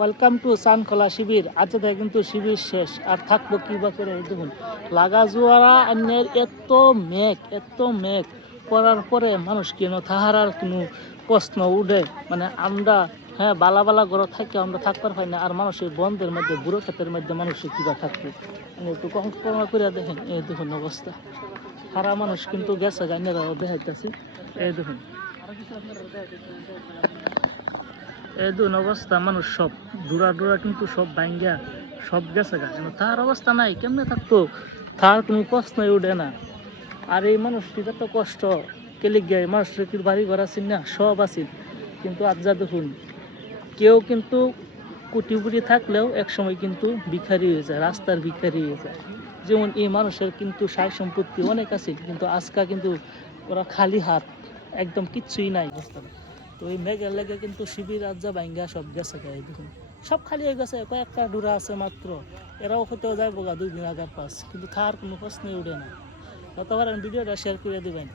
Welcome to সানখোলা শিবির। আজ থেকে কিন্তু শিবির শেষ, আর থাকবো কি বা করে। দেখুন লাগা জোয়ারা অন্যের এত মেঘ পড়ার পরে মানুষ কেন তাহারার কোনো প্রশ্ন উঠে। মানে আমরা হ্যাঁ বালা বালা ঘর থাকে আমরা থাকতে পারি না, আর মানুষের বন্ধের মধ্যে বুড়ো ক্ষেতের মধ্যে মানুষের কিবা থাকবে। একটু কল্পনা করে দেখেন, এই দেখুন অবস্থা। সারা মানুষ কিন্তু গেছে গাইনেরাও দেখাইতেছি। এই দেখুন এই দুন অবস্থা, মানুষ সব ডুরা কিন্তু সব ভাঙ্গা সব গেছে গা। তার অবস্থা নাই, কেমনে থাকতো, তার কোনো প্রশ্নই উঠে না। আর এই মানুষটির এত কষ্ট কেলে গিয়ে মানুষের কি বাড়ি ঘর আছেন না, সব আছেন, কিন্তু আজ যা দেখুন কেউ কিন্তু কোটিপুটি থাকলেও একসময় কিন্তু ভিখারি হয়ে যায়, রাস্তার ভিখারি হয়ে যায়। যেমন এই মানুষের কিন্তু সাই সম্পত্তি অনেক আছে, কিন্তু আজকা কিন্তু ওরা খালি হাত, একদম কিচ্ছুই নাই অবস্থা। তো এই মেঘের লেগে কিন্তু শিবির রাজ্যা বাইঙ্গা সব গেছে গায়ে দেখুন, সব খালি হয়ে গেছে, কয়েকটা ডুরা আছে মাত্র। এরাও হতেও যাইব গা 2 দিন আগার পাস, কিন্তু তার কোনো প্রশ্নই উঠে না। ততবার ভিডিওটা শেয়ার করে দিবেন।